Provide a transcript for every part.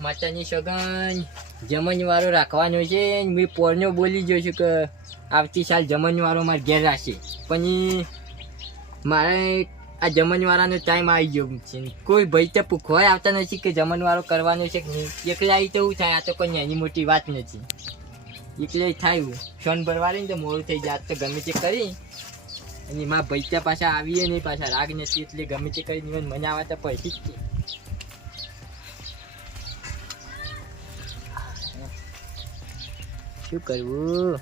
માતાની સગન જમણવારો રાખવાનો છે. મેં પોરનો બોલી ગયો છું કે આવતી સાલ જમણવારો મારે ઘેર રાખશે, પણ મારે આ જમણવારાનો ટાઈમ આવી ગયો છે. કોઈ ભાઈ તો પૂછવા આવતા નથી કે જમણવારો કરવાનો છે કે નહીં. એકલા આવી તો એવું થાય, આ તો કોઈ નાની મોટી વાત નથી. એકલા થાય સોન ભરવાડી ને તો મોડું થઈ જાય. તો ગમે તે કરી અને મારા ભાઈ ત્યાં પાછા આવીએ નહીં, પાછા રાગ નથી, એટલે ગમે તે કરી મને આવા તો પૈસી જ શું કરવું.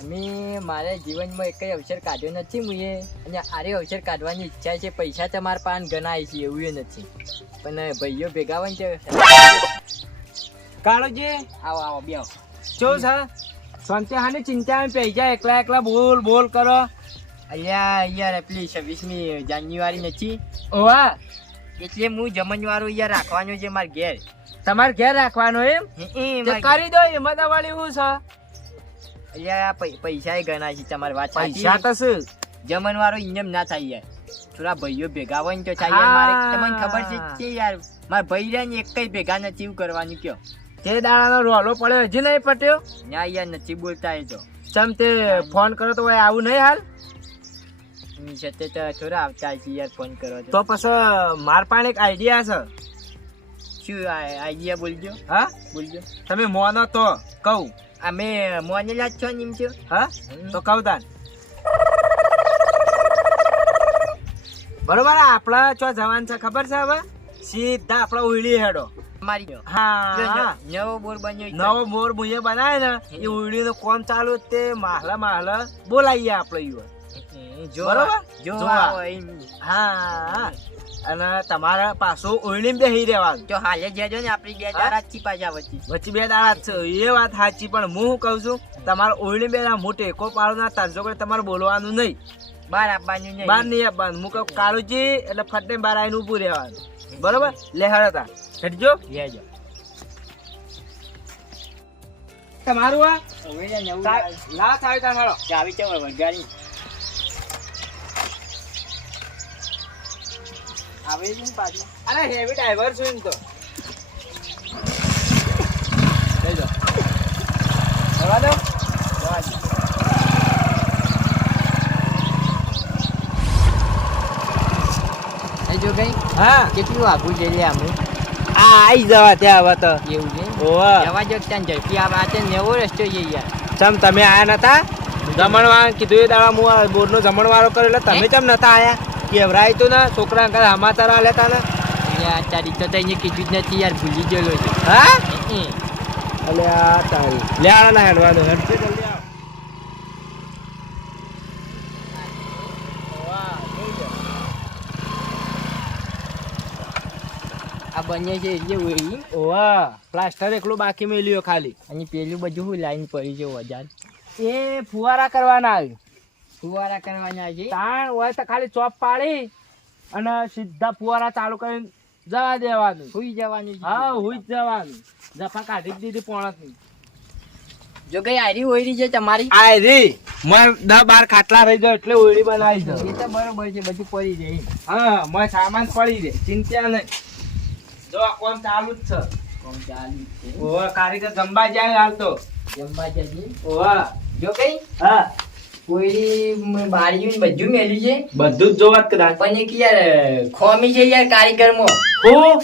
અમે મારા જીવનમાં એક અવસર કાઢ્યો નથી મુએ, અને આરે અવસર કાઢવાની ઈચ્છા છે. પૈસા તમારા પાન ગણાય છે એવું નથી, પણ ભાઈઓ ભેગા હોય ને કાળોજી આવો આવો બે શું છે શાંતિ હાની ચિંતા પૈસા એકલા એકલા બોલ બોલ કરો. અહીંયા યાર પેલી 26મી જાન્યુઆરી નથી, ઓવા એટલે હું જમણવારો યાર રાખવાનો છે મારા ઘેર. તમારે ઘેર રાખવાનો એમ તે કરી દો. એમાં વાળી શું છે પૈસા ગણા છે તમારી વાત. પૈસા તો શું જમણવારો ઇન્જમ ના થાય યાર, થોડા ભાઈઓ ભેગા હોય ને તો થાય યાર. મારે તમને ખબર છે યાર, મારા ભાઈ રહ્યા ને એક કઈ ભેગા નથી. એવું કરવાનું કયો તે દાડાનો રોલો પડ્યો હજી નહીં પટ્યો ના યાર, નથી બોલતા એ તો. ચમ તે ફોન કરો તો આવું નહીં હાલ સત્ય તો થોડા આવતા છે યાર ફોન કરો તો પછી માર પાસે એક આઈડિયા છે. શું આઈડિયા બોલજો? હા બોલજો. તમે મોનો તો કહું. અમે મોનેલા જ છો ને એમ છો? હા તો કહું તાન. બરોબર આપડા ચો જવાન છે ખબર છે? હવે સીધા આપડા ઉઈડી હેડો. હા નવો બોર બન્યો, નવો બોર મુએ બનાવે ને એ ઉઈડી નું કોમ ચાલુ તે માહલા બોલાવીએ આપડે યુવા. બરોબર હા. અને તમારા પાછું ઓઈડી બેહી રહેવાનું. જો હાલે જજો ને આપડી બે દાડા જ પાછા વચ્ચે બે દાડા છે એ વાત સાચી, પણ હું શું કઉ છું તમારે ઓઈડી બે હું ટેકો પાડો ના તરજો કરે. તમારે બોલવાનું નહીં, બહાર આપવાનું નહીં, બહાર નહીં આપવાનું. હું કહું કાળુજી એટલે ફટને બહાર આવીને ઉભું રહેવાનું. બરોબર લે હડતા હેડજો લેજો તમારું આ લા થાય તા હાલો ચાવી ચો વગાડી આવે છે પાછું. અરે હેવી ડ્રાઈવર છું એમ તો લઈ જાઓ. જવા દો જો ગઈ. હા કેટલું આગું જઈએ અમે આઈ જવા ત્યાં હવે તો એવું છે. ઓવા જવા જો ત્યાં ઝડપી આ વાત નવો રસ્તો છે યાર. ચમ તમે આયા નતા જમણવાર કીધું એ દાડા હું બોર નો જમણવારો કર્યો એટલે તમે ચમ નતા આયા? કેવરાય તો ને છોકરા ઘરે હમાતારા લેતા ને યાર તારી તો તઈને કીધું જ નથી યાર, ભૂલી ગયેલો છે. હા અલે આ તારી લે આના ના હેડવાનો હેડ જલ્દી આવ. આ બને છે એટલે ઓળી ઓવા પ્લાસ્ટર એકલું બાકી મેલ્યો ખાલી, અને પેલું બધું લાઈન પડી છે વજાર. એ ફુવારા કરવાના આવ્યું. ફુવારા કરવાના છે. તાણ હોય તો ખાલી ચોપ પાડી અને સીધા ફુવારા ચાલુ કરીને જવા દેવાનું. સુઈ જવાનું છે. હા હુઈ જ જવાનું. જફા કાઢી જ દીધી પોણસની. જો કઈ આરી ઓયરી છે તમારી? આયરી મર 10-12 ખાટલા રહી જાય એટલે ઓયડી બનાવી દો. એ તો બરોબર છે, બધું પડી જાય. હા મય સામાન પડી દે, ચિંતા નહીં. જો આ કોમ ચાલુ જ છે. કોમ ચાલુ છે. ઓવા કારીગર જંબા જાય હાલ તો જમવા જજે. ઓવા જો કઈ હા કોઈ બારીયું ને બધું મેલ્યું છે, બધું જ જોવા કદાચ. પણ એક યાર ખોમી છે યાર કારીગરમાં. હું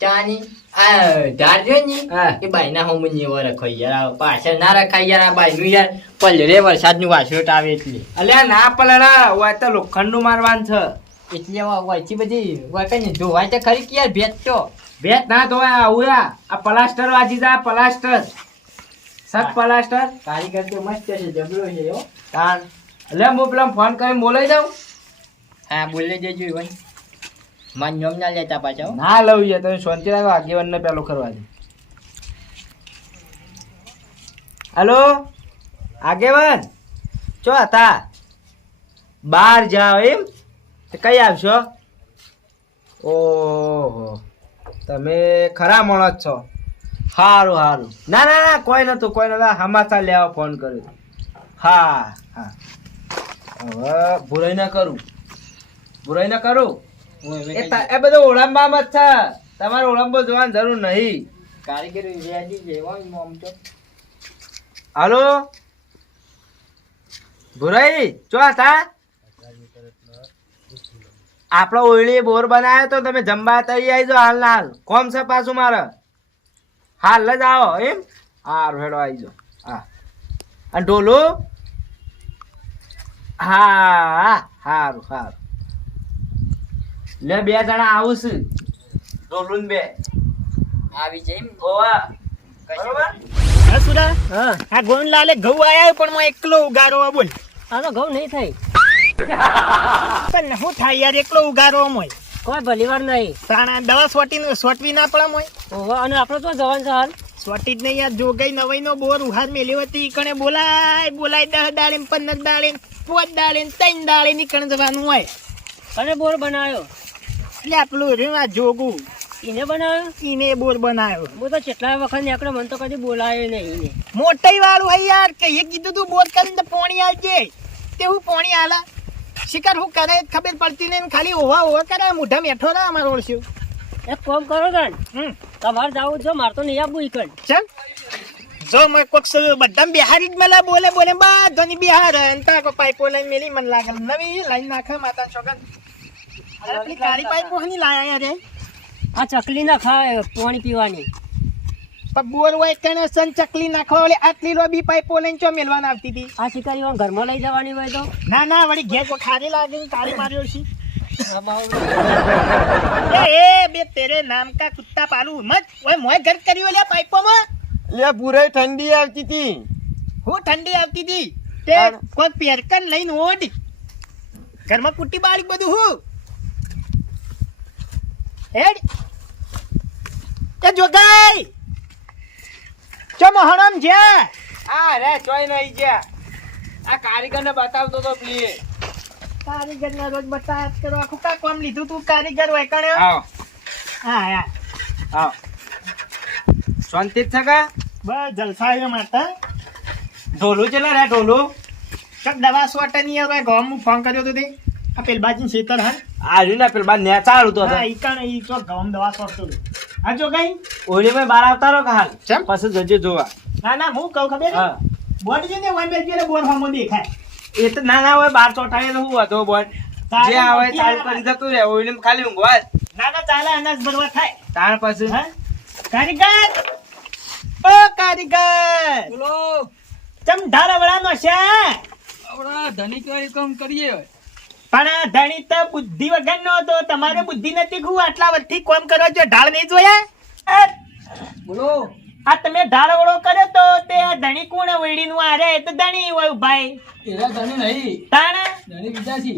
ત્યાંની આ ધાર જો ને હા એ બાયના હોમ ને એવો રખો યાર. આ પાછળ ના રખાય યાર. આ બાયનું યાર પલરે વરસાદનું વાસોટ આવે એટલે. અલ્યા ના પલડા હોય તો લોખંડનું મારવાનું છે. એટલે વાંચી બધી વાંચી ધોવાય તો ખરી કે યાર ભેટ તો. ભેટ ના ધોવાય આવું આ પ્લાસ્ટર વાજી જાય પ્લાસ્ટર સત પ્લાસ્ટર. કારીગર તો મસ્ત છે, જબરો છે હો. તાણ એટલે હું પેલા ફોન કરીને બોલાઈ દઉં. હા બોલે દેજો ભાઈ, માન નામ ના લેતા પાછા હો. ના લઉં યાર, તમે શાંતિ રાખો. આગેવાન ને પેલો કરવા દે. હલો આગેવાન ચો હતા? બહાર જાઓ એમ? કઈ આવશો? ઓહો તમે ખરા માણસ છો. સારું સારું. ના ના ના કોઈ નતું કોઈ નતું, સમાચાર લેવા ફોન કર્યો. હા હા હવે બુરાઈ ના કરું, બુરાઈ ના કરું. એ બધું ઓળંબામાં જ છે. તમારે ઓળંબો જોવાની જરૂર નહીં. કારીગર રેડી લેવાનું આમ તો હાલો ભુરાઈ ચો હતા આપણો ઓયડી બોર બનાવ્યો તો તમે જમવા તઈ આવી જાઓ હાલ ના હાલ કોમ છે પાછું મારે હાલ જ આવો એમ હારું હેડો આવી જાઓ હા અને ઢોલો હા હારું હારું લે 2 જણા આવું છું ઢોલું ને 2 આવી જાય એમ ઓવા બરોબર હા સુરા આ ગોવિંદલાલે ઘઉં આયા પણ હું એકલો ઉગારો બોલ આ તો ઘઉં નહીં થાય પણ શું થાય યાર એકલો ઉગારો મોય કોઈ ભલીવાર નહીં તાણા દવા સોટવી ના પડે મોય ઓહો અને આપણે તો જવાનું છે હાલ સોટી જ નહીં યાર જોગઈ નવાઈ નો બોર ઉહાર મેલ્યો હતી કણે બોલાય 10 દાડે 15 દાડે 5 દાડે 3 દાડે નીકળ જવાનું હોય અને બોર બનાવ્યો એટલે આપણું રહ્યું આ જોગું એને બનાવ્યો ઈને બોર બનાવ્યો હું તો કેટલાય વખત નીકળે મને તો કદી બોલાયો નહીં એને મોટાઈ વાળું હોય યાર કે એ કીધું તું બોર કરીને તો પોણી આલજે તે હું પોણી આલા શિકાર હું કરે ખબર પડતી નહીં ખાલી ઓવા કરે મોઢા મેઠો રહે અમારો ઓળશ્યું એક કામ કરો ગણ તમારે જવું જો મારે તો નહીં આપવું ઈકણ ચાલ જો મેં કોક બધા બિહારી જ મેલા બોલે બધાની બિહાર કો પાઇપો લઈને મેલી મને લાગે નવી લાઈન નાખે માતા છોકન આટલી કાળી પાઇપો હની લાયા યાર આ ચકલી ના ખાય પાણી પીવાની પણ બોર હોય કને સન ચકલી નાખવા વાળી આટલી લોબી પાઇપો લઈને ચો મેલવાના આવતી હતી આ શિકારીઓ ઘરમાં લઈ જવાની હોય તો ના વળી ઘેર કો ખારી લાગે કાળી માર્યો છે આ બાવ એ બે તેરે નામ કા કુત્તા પાલુ મત ઓય મોય ઘર કર્યો લે પાઇપો માં લે પૂરે ઠંડી આવતી હતી હું ઠંડી આવતી હતી તે કોઈ પેરકન લઈને ઓડ ઘરમાં કુટ્ટી બાળી બધું હું હેડ તે જોગાઈ ચમ હણમ જે આ રે ચોઈ નહીં ગયા આ કારીગરને બતાવતો તો પ્લીઝ કારીગર ના રોજ બતા કરો આખું કા કામ લીધું તું કારીગર હોય કણે આવો હા આવો શાંતિ જ છે કા બસ જલસાયો માતા ઢોલું ચેલા રે ઢોલું કબ દવા સોટની હવે ગામ હું ફોન કર્યો તો તે આ પેલ બાજી શેતર હા આ ને પેલા ને ચાલુ તો હા ઈ કણ ઈ તો ગામ દવા સોટતો હા જો ગઈ ઓલી માં બાર આવતા રહો કે હાલ ચમ પછી જજો જોવા ના હું કહું ખબર હા બોટ જે ને વન બેલ જે બોર હમો દેખાય એ તો ના હોય બાર ચોટાડે તો હું હતો બોટ જે આવે ચાલુ કરી જતું રે ઓલી ખાલી ઊંઘવા ના ચાલે અનાજ ભરવા થાય તાણ પછી હા કારીગર ઓ કારીગર બોલો ચમ ધારવડાનો છે આપણા ધનિક કામ કરીએ પણ આ ધણી તો બુદ્ધિ વગરનો હતો તમારે બુદ્ધિ નથી હું આટલા વર્ષથી કામ કરો છો ઢાળ નહીં જોયા બોલો આ તમે ઢાળવડો કર્યો તો તે આ ધણી કોણ વળી નું આરે તો ધણી હોય ભાઈ એરા ધણી નહીં તાણા ધણી બીજા છે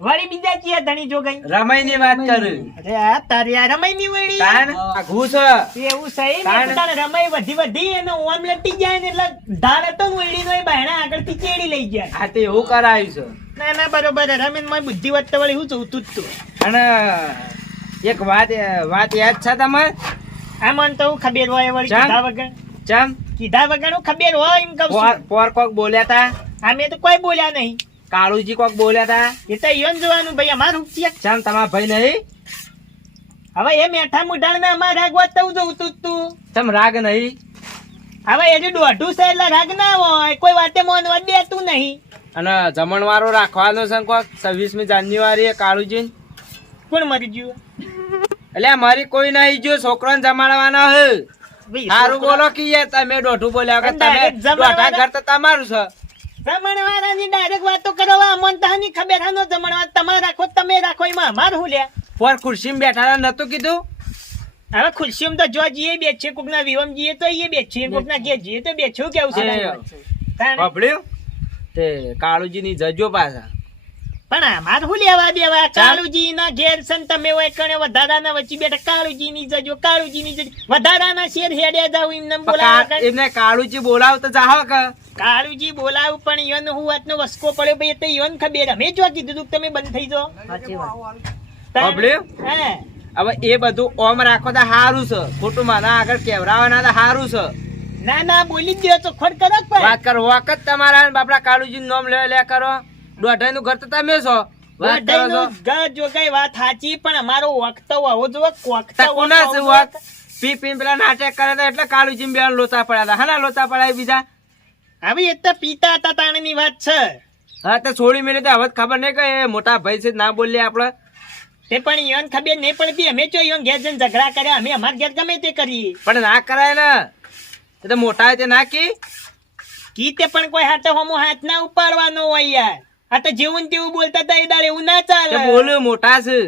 વળી બીજા ચિયા ધણી જો ગઈ રમાઈ ની વાત કર અરે આ તારી આ રમાઈ ની વળી તાણ આ ઘૂસ એવું સહી ને તારે રમાઈ વધી એને ઓમ લટી જાય ને એટલે ઢાળ હતો ને વળી નો બહેણા આગળથી ચેડી લઈ જાય આ તે એવું કરાયું છે ના બરોબર રમીન માં બુદ્ધિ વધતા વળી હું જોતું જ તું અને એક વાત યાદ છે તમારે આ મન તો ખબર હોય વળી ચમ? કીધા વગર હું ખબર હોય એમ કહું છું પોર કોક બોલ્યા તા અમે તો કોઈ બોલ્યા નહીં કાળુજી કોક બોલ્યા તા એ તો ઈવન જોવાનું ભાઈ અમારું છે ચમ તમારા ભાઈ નહીં હવે એ મેઠા મુઢાણ ને અમારે રાગવા તો જોતું જ તું ચમ રાગ નહીં હવે એ જે દોઢું છે એટલે રાગ ના હોય કોઈ વાતે મોનવા દેતું નહીં અને જમણવારો રાખવાનો છે કોક 26મી જાન્યુઆરી કાળુજી કોણ મરી ગયું એટલે મારી કોઈ નહીં જો છોકરાને જમાડવાના હે ભાઈ, સારું છોકરા- બોલો કે યાર તમે દોઢું બોલ્યા વગર તમે direct જમાડવાના- દોઢા ઘર તો તમારું છે જમણવાળાની ડાયરેક્ટ વાતો કરો અમન તાની ખબર હાનો જમણવાર તમે રાખો તમે રાખો એમાં અમાર હું લ્યા પોર ખુરશીમાં બેઠા નતું કીધું હવે ખુરશીમાં તો જો જઈએ બેસીએ કોકના વિવમ જઈએ તો એ બેસીએ કોકના ઘેર જઈએ તો બેઠું કેવું છે તાણે. બાપડ્યું તે કાળુજી ની જજો પાછા પણ અમાર હું લેવા દેવા કાળુજી ના ઘેર સન તમે હોય કણે વધારાના વચ્ચે બેઠા કાળુજી ની જજો કાળુજી ની જજો વધારાના શેર હેડ્યા જાવ એમને બોલાવા એમને કાળુજી બોલાવ તો જાહો કે કાળુજી બોલાવ પણ ઈવન હું વાતનો વસકો પડ્યો ભાઈ તો ઈવન ખબર અમે જો કીધું તું કે તમે બંધ થઈ જાઓ સાચી વાત બાપડ્યું હા હવે એ બધું ઓમ રાખો તો સારું છે ખોટું મારા આગળ કેવરાવાના તો સારું છે ના બોલી જ દો તો ખોટ કરો જ પણ વાત કરો વખત તમારા બાપડા કાળુજી નું નામ લે કરો દોઢાઈ નું ઘર તો તમે છો વાત કરો છો ગઢ જોગાઈ વાત સાચી પણ અમારો વખત આવો જો તો કોના છે વાત પી પી પેલા નાટક કરે તો એટલે કાળુજી બે લોચા પડ્યા હતા હા લોચા પડ્યા બીજા હવે એ તો પિતા હતા તાણની વાત છે. હા તો છોડી મેલે તો હવે ખબર નહીં કે એ મોટા ભાઈ છે ના બોલીએ આપણે તે પણ ઈવન ખબર નહીં પડતી અમે જો ઈવન ઘેર જઈને ઝઘડા કર્યા અમે અમાર ઘેર ગમે તે કરીએ પણ ના કરાય ને એ તો મોટા તે ના કીતે પણ કોઈ હાથે હમો હાથ ના ઉપાડવાનો હોય યાર. આ તો જેવું ને તેવું બોલતા હતા એ દાડે એવું ના ચાલે. બોલ્યું મોટા છે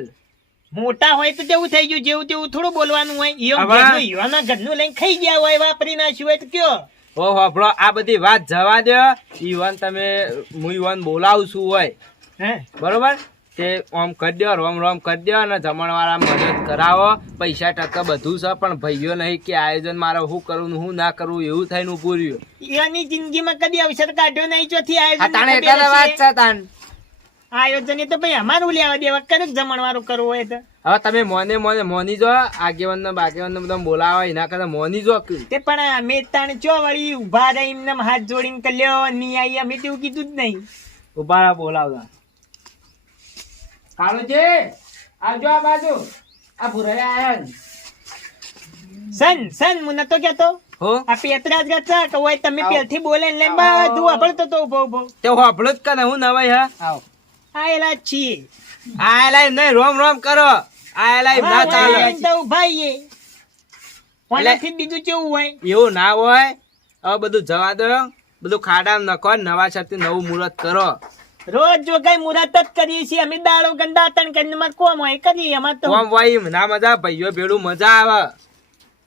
મોટા હોય તો તેવું થઈ ગયું જેવું તેવું થોડું બોલવાનું હોય. ઈવન ઘરનું લઈને ખાઈ ગયા હોય વાપરી નાખ્યું હોય તો કયો ઓહો બ્રો આ બધી વાત જવા દો ઈવન તમે હું ઈવન બોલાવું છું હોય હે બરોબર તે ઓમ કરી દો રોમ રોમ કરી દો અને જમણવાળા મદદ કરાવો પૈસા ટકા બધું છે પણ ભાઈઓ નહીં કે આયોજન મારે શું કરવું ને શું ના કરવું એવું થઈને ઉભું રહ્યું. એની જિંદગીમાં કદી અવસર કાઢ્યો નહીં ચોથી આયોજન એ તો ભાઈ અમારું લેવા દેવા કરે જમણવારું કરવું હોય તો હવે તમે મોની જો આગેવાન ને બાગેવાન ને બધા બોલાવો એના કરતા મોની જો તે પણ અમે તાણ ચો વળી ઉભા રહી એમને હાથ જોડીને કલ્યો નહીં આવી અમે તેવું કીધું જ નહીં. ઉભા બોલાવતા કાળુજી આવજો આ બાજુ આ ભુરૈયા આયા સન હું નતો કેતો હો આ પેતરાજ ગચા કે હોય તમે પેલથી બોલે ને લઈને બધું વાપરતો તો ઉભો તે હોભળો જ કરે હું નવાઈ હા આવ આયેલા છીએ આયેલા નહીં રોમ રોમ કરો આયેલા ના ચાલે તો ઉભાઈએ ઓલાથી બીજું કેવું હોય એવું ના હોય હવે બધું જવા દો બધું ખાડામાં નખો નવા શરતી નવું મુહૂર્ત કરો રોજ જો કઈ મુહૂર્ત જ કરીએ છીએ અમે દાડો ગંદા તણ કરીને માં કોમ હોય કરીએ અમાર તો કોમ હોય ના મજા ભાઈઓ ભેળું મજા આવે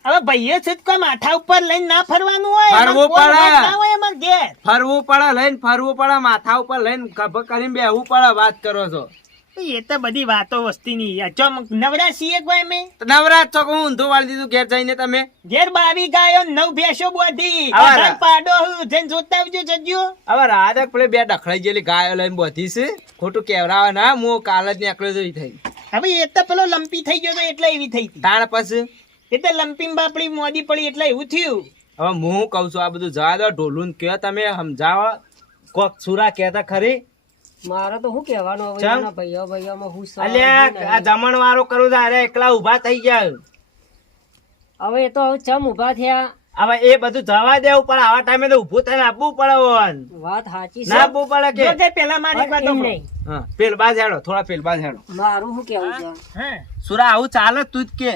હવે ભાઈઓ છે કોઈ માથા ઉપર લઈને ના ફરવાનું હોય ફરવું પડે ના હોય અમાર ઘેર ફરવું પડે લઈને ફરવું પડે માથા ઉપર લઈને ખભ કરીને બેહવું પડે વાત કરો છો એ તો બધી વાતો વસ્તી ની નવરા છીએ કોઈ અમે નવરાત છો હું ઊંધું વાળી દીધું ઘેર જઈને તમે ઘેર 22 ગાયો 9 ભેંસો બોધી પાડો જઈને જોતા આવજો જજો હવે રાધક પેલે બે ડખડાઈ ગયેલી ગાયો લઈને બોધી છે ખોટું કેવરાવા ના હું કાલ જ નીકળ્યો તો થઈ હવે એ તો પેલો લંપી થઈ ગયો તો એટલે એવી થઈ હતી તાણ પછી એ તો લંપી બાપડી મોદી પડી એટલે એવું થયું. હવે હું કઉ છું આ બધું જવા દો ઢોલું કયો તમે સમજાવો કોક સુરા કહેતા ખરી મારે તો શું કહેવાનું હવે એના ભાઈઓમાં હું અલ્યા આ જમણ વાળો કરું તો અરે એકલા ઉભા થઈ ગયા હવે એ તો હવે ચમ ઉભા થયા હવે એ બધું જવા દેવું પણ આવા ટાઈમે તો ઉભું થઈને આપવું પડે વાત સાચી ના આપવું પડે કે જો પેલા મારી વાત નહીં હા પેલબાજ હેડો થોડા પેલબાજ હેડો મારું શું કેવું છે હે સુરા આવું ચાલે તું જ કે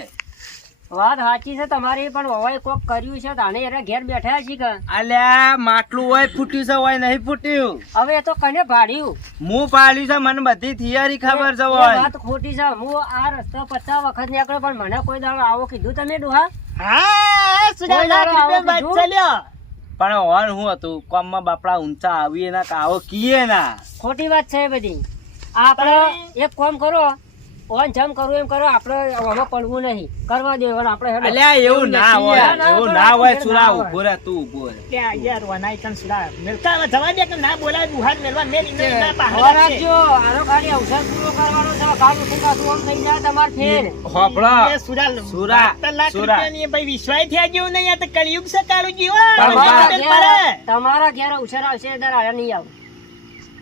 વાત સાચી છે તમારી પણ હવે કોક કર્યું છે તાને એના ઘેર બેઠા છે કે અલ્યા માટલું હોય ફૂટ્યું છે હોય નહીં ફૂટ્યું હવે એ તો કને ભાડ્યું હું પાડ્યું છે મને બધી થિયરી ખબર છે એ હોય વાત ખોટી છે હું આ રસ્તો 50 વખત નીકળ્યો પણ મને કોઈ દાડો આવો કીધું તમે ડોહા હા સુડા લાખ રૂપિયા બાદ ચાલ્યો પણ ઓન હું હતું કોમમાં બાપડા ઊંચા આવીએ ના કાવો કીએ ના ખોટી વાત છે એ બધી આપણે એક કામ કરો ઓન જમ કરવું એમ કરો આપણે આમાં પડવું નહીં કરવા દેવાનું આપણે અલ્યા એવું ના હોય એવું ના હોય સુરા ઉભો રહે તું ઉભો રહે ત્યાં યાર વનાઈ તન સુડા મેલતા જવા દે કે ના બોલાય બુહાર મેલવા મેલ ઇને ના હવા રાખજો આનો ખાલી અવસર પૂરો કરવાનો છે કાલ ઉઠીને પાછું આમ થઈ જાય તમાર ફેર હોપડા એ સુડા સુરા લાખ સુરા રૂપિયા ની ભાઈ વિશ્વાસ થયા જેવું નહીં આ તો કળિયુગ છે કાળું જીવો તમારા ઘેર અવસર આવશે દર આયા નહીં આવ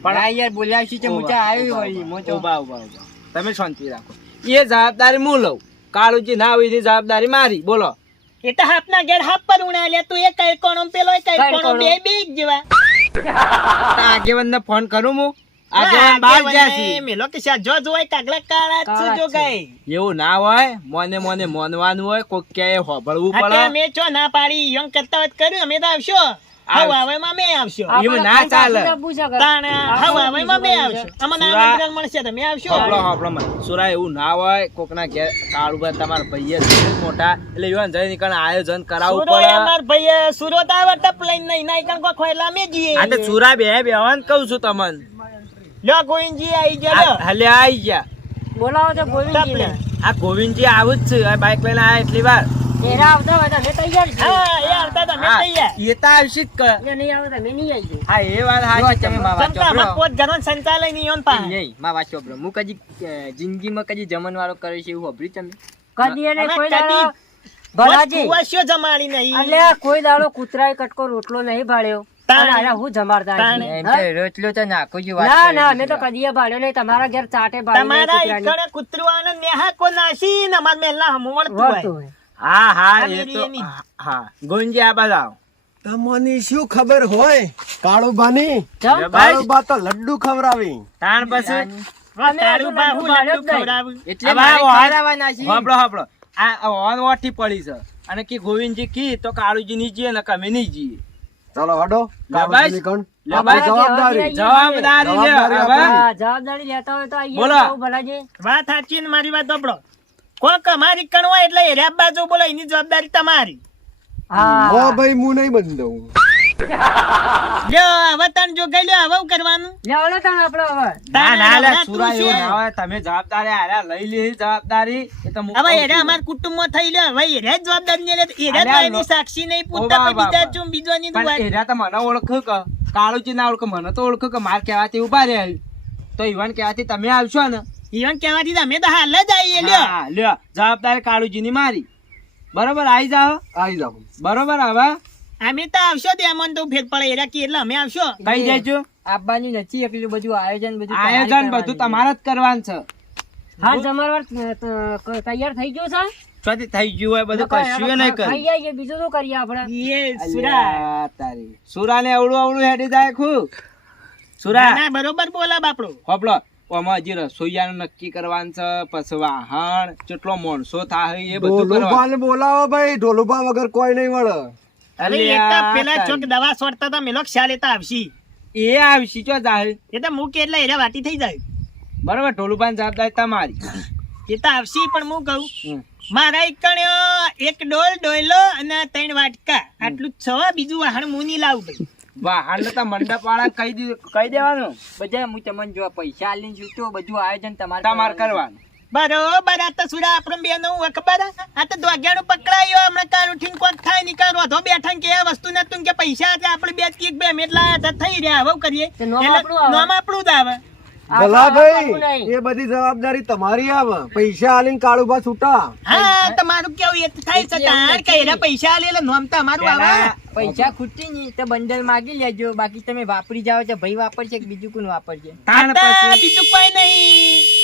પણ આ યાર બોલ્યા છે ઊંચા આવ્યો હોય મોટો ઉભા તમે શાંતિ રાખો એ જવાબદારી હું લઉં કાળુજી ના હોય એની જવાબદારી મારી બોલો એ તો હાપના ઘેર હાપ પર ઉણા લે તું એ કઈ કોણો પેલો કઈ કોણો બે બે જેવા આગેવાન ને ફોન કરું હું આગેવાન બહાર ગયા છે મેલો કે શા જો જોય કાગલા કાળા છે જો ગઈ એવું ના હોય મોને મોનવાનું હોય કોક ક્યાંય હોભળવું પડે અમે ચો ના પાડી યંગ કરતા હોય કર્યું અમે તો આવશો હવાવેમાં મે આવશો એવું ના ચાલે તાણ હવાવેમાં મે આવશો અમને આમંત્રણ મળશે તમે આવશો હોભળો મને સુરા એવું ના હોય કોકના ઘેર કાળુબા તમારા ભાઈએ મોટા એટલે યુવાન જઈ નીકળ આયોજન કરાવવું પડે અમાર ભાઈ સુરત આવે ટપ લઈને નહીં ના કણ કો ખોયલા મે જીએ આ તો સુરા બેહવાન કહું છું તમને લ્યો ગોવિંદજી આવી ગયા હલે આવી ગયા બોલાવો તો ગોવિંદજીને આ ગોવિંદજી આવું જ છે આ બાઈક લઈને આયા એટલી વાર એરા આવતા હોય તો તૈયાર છે હા એ આવતા તમે તૈયાર એ તો આવશે જ કે એ નહીં આવે તમે નહીં આવી હા એ વાત હાચી તમે સંતા પોત ઘરનો સંચાલય ની ઓન પા નહીં માં વાંચો બ્રો હું કદી જિંદગીમાં કદી જમણવારો કરે છે એવું હોભરી તમે કદી એને કોઈ દાડો ભલાજી કુવાશો જમાડી નહીં એટલે કોઈ દાડો કૂતરાએ કટકો રોટલો નહીં ભાળ્યો અને આયા હું જમાડતા તાણે. છીએ, એમ હા? કે રોટલો તો નાખું છું વાત ના કરી ના અમે તો દીધી. કદીએ ભાડ્યો નહીં, તમારા ઘેર ચાટે ભાડ્યો તમારા નહીં કૂતરાની. ઈકણે કૂતરું આને નેહા કો નાસી ને અમાર મેલના હમું વળતું હોય. વળતું હોય. હા હા આ એ મેરી તો એની. હા ગુંજી આ બતાવો. તમને શું ખબર હોય કાળુબાની? ચમ? કાળુબા તો લડ્ડુ ખવડાવી. તાણ પછી અમે હજુ તારું બા લડ્ડુ હું ભાડ્યો લડ્ડુ જ નહીં. ખવડાવું. એટલે હવે મારે આ ખવડાવવાના છે. હાંભળો હાંભળો આ ઓન વાટી પડી છે અને કે ગોવિંદજી કી તો કાળુજી ની જીએ ને કમે નહીં જીએ. ચાલો હડો કાળુજીની કણ. લે આપણી બસ. જવાબદારી. જવાબદારી લે જવાબદારી હવે. હા, જવાબદારી લેતા હોય તો આઈએ બોલો. તો ભલાજી. વાત સાચી ને મારી વાત સાંભળો. કોક અમારી કણ હોય એટલે એરિયા બાજુ બોલો એની જવાબદારી તમારી. હા હો ભાઈ હું નહીં બંધવું. લ્યો હવે તને જો ગઈ લ્યો હવે હું કરવાનું. લેવડો તાણ આપડે હવે. ના ના લે તારે સુરા તું એવું છે. ના હોય તમે જવાબદારી આર્યા લઈ લીધી જવાબદારી એ તો હું હવે કહું એરે છું. અમારા કુટુંબમાં થઈ લ્યો હવે એરે જ જવાબદારી નહીં લેતો. એરે જ અલ્યા એની લો- સાક્ષી નહીં ઓ પૂછતા બાપા પછી બીજા બાપા. ચૂમ બીજોની પણ દુઆ. એરા તો મને ઓળખું કે કાળુજી ના ઓળખું મને તો ઓળખું કે માર કહેવાથી ઉભા રહ્યા તો ઈવન કહેવાથી તમે આવશો ને ઈવન કહેવાથી તો અમે તો હાલ જ આવીએ લ્યો. હા, લ્યો જવાબદારી કાળુજી ની મારી બરોબર આવી જાઓ આવી જાઓ. બરોબર હવે અમે તો આવશો તે અમને તો ફેર પડે એરા કે એટલે અમે આવશો. કઈ દેજો આપવાની નથી એટલું બધું આયોજન બધું આયોજન બધું તમારે જ કરવાનું છે હાલ જમણવાર તૈયાર થઈ ગયું છે? સ્વાતિ થઈ ગયું હોય બધું કશું નહીં ખાઈ કર્યું આવીએ, બીજું શું કરીએ આપણે? એ સુરા. અલ્યા તારી સુરાને અવળું અવળું હેડી જાય ખુબ સુરા ના, બરોબર બોલા બાપડો. હોપલો આમાં હજી રસોઈયાનું નક્કી કરવાનું છે પછી વાહણ કેટલો માણસો થાય એ બધું કરવાનું ઢોલુભાને બોલાવો ભાઈ. ઢોલુભા વગર કોઈ નહીં વળે. હવે એક તો પેલા ચોક દવા છોડતા હતા મેલો ખ્યાલ એતા આવશી. એ આવશી ચો જાય એ તો મૂકે એટલે એરા વાટી થઈ જાય. બરોબર ઢોલુભાઈ જવાબદારી તમારી એ તો આવશી પણ હું કહું હમ. મારા ઈકણ્યો એક ડોલ ડોયલો અને 3 વાટકા આટલું જ છે. બીજું વાહણ હું નહીં લાવું ભાઈ. વાહણ તો મંડપ વાળા કહી દેવાનું બધા હું તમને જો પૈસા આલીને છૂટો બધું આયોજન તમારે તમારે કરવાનું બરોબર. આ તો સુરા આપણે બેનો ખબર હે? આ તો દોગ્યાનું પકડાયો હમણાં કાલ ઉઠીને કોક થાય નહીં કાલ વધો બેઠા ને કે આ વસ્તુ નતું કે પૈસા હતા આપણે બે એક બે મેટ લાયા હતા થઈ રહ્યા હવે કરીએ તો નોમ એટલે આપણું આવે. નોમ આપણું જ આવે. ભલા આપણે કરવું ભાઈ નહીં. એ બધી જવાબદારી તમારી આવે. પૈસા આલીને કાળુબા છૂટા. હા તમારું કેવું એ તો થાય છે તાણ કે એના પૈસા આલે એટલે નોમ તો અમારું આવે. પેલા પૈસા ખૂટી નહીં તો બંડલ માગી લેજો બાકી તમે વાપરી જાઓ તો ભાઈ વાપરશે કે બીજું કોણ વાપરશે તાણ આ તો પછી બીજું કોઈ નહીં.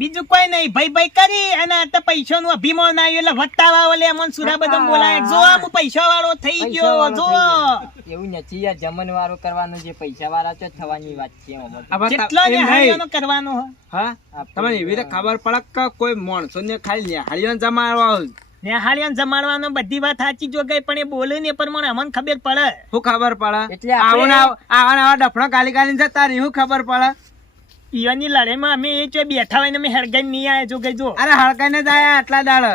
બીજું કોઈ નહીં ભાઈ ભાઈ કરી અને આ તો પૈસાનું અભિમાન આવ્યું એટલે વત્તાવા ઓલે અમન સુરા બધા બોલાય જો હું પૈસા વાળો થઈ ગયો જો એવું નથી યાર જમણ વાળો કરવાનો જે પૈસા વાળા તો થવાની વાત છે એમાં બધું. હવે જેટલો એમ નહીં. નિહાળીઓનો કરવાનો હો. હા તમને એવી રીતે ખબર પડે કે કોઈ માણસો ને ખાલી નિહાળીઓને જમાડવા હોય નિહાળીઓને જમાડવાનો બધી વાત સાચી જો ગઈ પણ એ બોલે ને પ્રમાણે અમને ખબર પડે. શું ખબર પડે એટલે આપણે- આવા ડફણો ગાલી ગાલી જતા રહી શું ખબર પડે ઈયોની લડાઈમાં અમે એ જો બેઠા હોય ને અમે હળગાઈને નહીં આયા જો ગઈ જો. અરે હળકાઈને જ આયા આટલા દાડ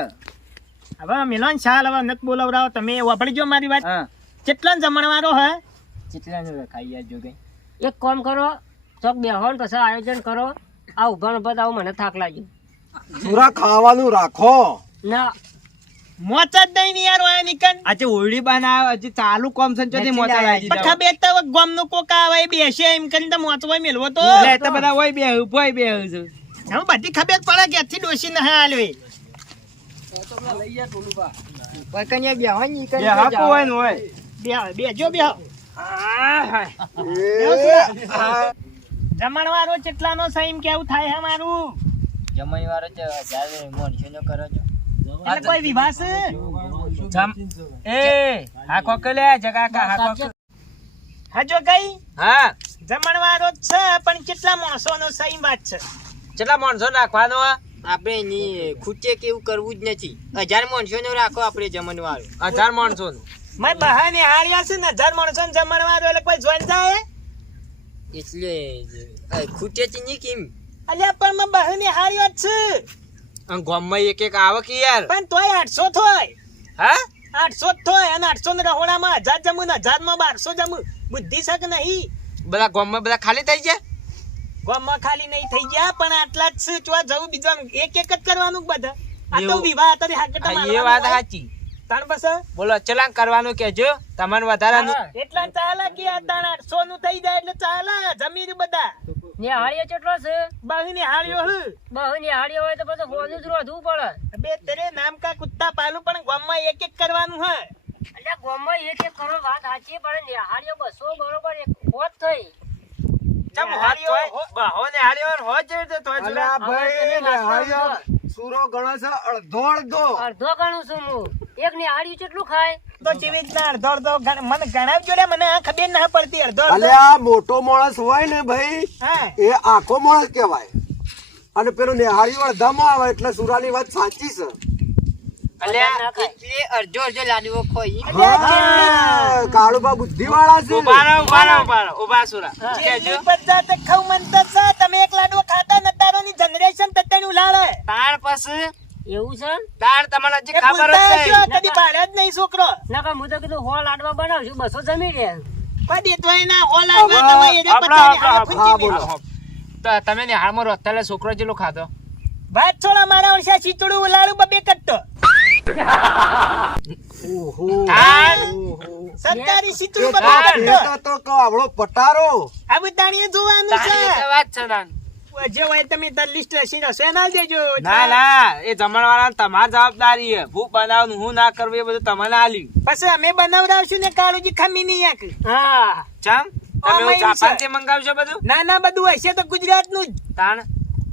હવે મિલન શાલ હવે નથી બોલાવરાવો તમે વાપરજો મારી વાત. હા કેટલા જમણવારો હે? કેટલાનું રખાઈ યાર જો કઈ એક કામ કરો, ચોક બેહો ને પછી આયોજન કરો. આ ઉભા ઉભા આવું મને થાક લાગ્યો. સુરા ખાવાનું રાખો. ના મોચ જ નહીં ને યાર ઓય નીકળ. આજે ઓયડી બનાવ હજી ચાલુ કોમ સંચોથી મોટા લાગી પણ ખબર તો હવે ગામનો કોક આવે એ બેસે એમ કરીને તો મોચવાય મેલવો તો. લે તો બધા ઓય બે ઉભોય બે છે હવે બધી ખબર પડે કે આથી ડોસી ના હાલવે. કોઈ કન્યા બેહો ને ઈ બે કન્યા હાકો હોય ને હોય બેજો બેહો. જમણવારો કેટલાનો સહીમ કેવું થાય હે મારું? જમણ વાળો તો 1000 માણસોનો કરો છો એટલે કોઈ વિવાહ છે? એ હાકો કે લે જગા કા હાકો હા જો કઈ હા જમણવારો જ છે પણ કેટલા માણસોનો સહીમ વાત છે? કેટલા માણસો નાખવાનો આપણે એની ખૂટે કે એવું કરવું જ નથી 1000 માણસોનો રાખો આપણે જમણ વાળો 1000 માણસો મેં બહાને હાર્યા છે ને 1000 માણસોને જમણવારો એટલે કોઈ જોઈન જાય? એટલે ખૂટે છે નહીં કેમ અલ્યા પણ મેં બહાને હાર્યો જ છે ગામમાં એક એક આવે કે યાર પણ તોય 800 થોય. હા 800 થોય અને 800 ને રહોડામાં 1000 જમું ને 1000 માં 1200 જમું. બુદ્ધિ છે કે નહીં? બધા ગામમાં બધા ખાલી થઈ જાય ગામમાં ખાલી નહીં થઈ ગયા પણ આટલા જ છે ચોા જવું બીજા એક એક જ કરવાનું બધા. આ તો એવું. વિવાહ હતા તે હાકટા હા, એ વાત સાચી તાણ પછી બોલો ચલાન કરવાનું કેજો તમારે વધારાનું એટલા ચાલે કે આ તાણ 800 નું થઈ જાય એટલે ચાલે જમીન બધા નિહાળીઓ કેટલો છે? બાહીને હાર્યો હે. બહુ નિહાળીઓ હોય તો પછી હોનું જ રોધવું પડે. બે તેરે નામ કા કુત્તા પાલું પણ ગામમાં એક એક કરવાનું હે. એટલે ગામમાં એક કરો વાત સાચી પણ નિહાળીઓ 200 બરોબર એક ખોટ થઈ ચમ હારીઓ બહોને હાલ્યો હો જે રીતે તોય અલ્યા જુડા. ભાઈ નિહાળીઓ સુરો ગણો છે અડધો અડધો ગણું છું હું એક નિહાળ્યું કેટલું ખાય તો જેવી રીતના અડધો અડધો મને ગણાવજો લે, મને આ ખબર ના પડતી અડધો અડધો. અલ્યા મોટો માણસ હોય ને ભાઈ હા એ આખો માણસ કહેવાય અને પેલું નિહાળીઓ અડધામાં આવે એટલે સુરાની વાત સાચી છે. અલ્યા એટલે અડધો અડધો લાડવો ખોઈ હા, કાળુબા બુદ્ધિવાળા છે. ઉભા સુરા. જેટલી બધા તે ખવ મનતા છે, તમે એક લાડવો ખાતા નતારોની જનરેશન તત્તાની ઉલાળે. તાણ પછી એવું છે તાણ તમને હજી એ ખબર ભૂલતા જ હશો, નહીં. કદી બાળ્યો જ નહીં છોકરો. નકર હું તો કીધું હો લાડવા બનાવશું 200 જમી રહ્યા કોઈ દેતોય ના, હો લાડવા હવે તમે એને આપણો, પતાવી આપણો, આ ફૂંકી હા, મેલો. બોલો. તો તમે નિહાળમાં રોતેલા છોકરો જેટલો ખાધો? વાત છોડા, મારા વર્ષે ચીચડું ઉલાળું બબે કટ્ટો. ઓહો. તાણ. ઓહો. સરકારી ચીચડું બબે તાણ. કટ્ટો. એ તો કાવડો પટારો. આ બધાની જોવાનું તાણ એ તો છે. વાત છે તાણ. જે હોય તમે તાર લિસ્ટ લખીને રસોઈ ના દેજો. એ જમણવાળા તમારી જવાબદારી છે. ભૂખ બનાવવાનું હું ના કરવું એ બધું તમને આલ્યું. પછી અમે બનાવડાવશું ને કાળુજી ખમી નહીં આંક. હા ચમ તમે આમાં એવું જાપાનથી છે. મંગાવશો બધું? ના ના બધું હશે તો ગુજરાતનું જ, તાણ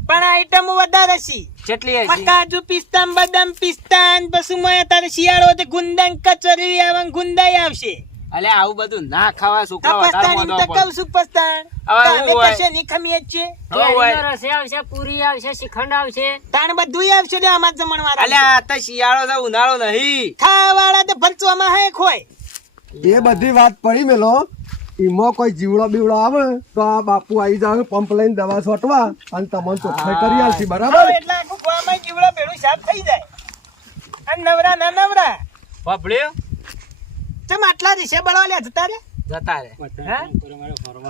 પણ આઈટમો વધારે છે. કેટલી હશે? કાજુ પિસ્તા બદામ પિસ્તા પછી મોય તારે શિયાળો તે ગુંદા કચોરી આવે ગુંદાઈ આવશે. અલે આવું બધું ના ખાવા છોકરા વધારે તપસ્તાની મોદો તો પડે. કહું છું પસ્તાન. હવે તો અમે હું હોય. કશે નહીં ખમીએ જ છે. હવે હોય. કેરીનો રસ આવશે પૂરી આવશે શ્રીખંડ આવશે તાણ બધું આવશે ને આમાં જમણવાર. અલે આ તો શિયાળો છે ઉનાળો નહીં. ખાવાવાળા તો ભરચવામાં હે ખોય. એ બધી વાત પડી મેલો એમાં કોઈ જીવડો બીવડો આવે તો આ બાપુ આવી જાવ પંપ લઈને દવા છોટવા અને તમને ચોખ્ખાઈ કરી આલશે બરાબર. હવે એટલે આખું ગોળામાં જીવડો ભેળું સાફ થઈ જાય. અને નવરા ના નવરા વાપર્યો? ચમ આટલા દિવસે બળવા લે જતા રે. જતા રે. હા?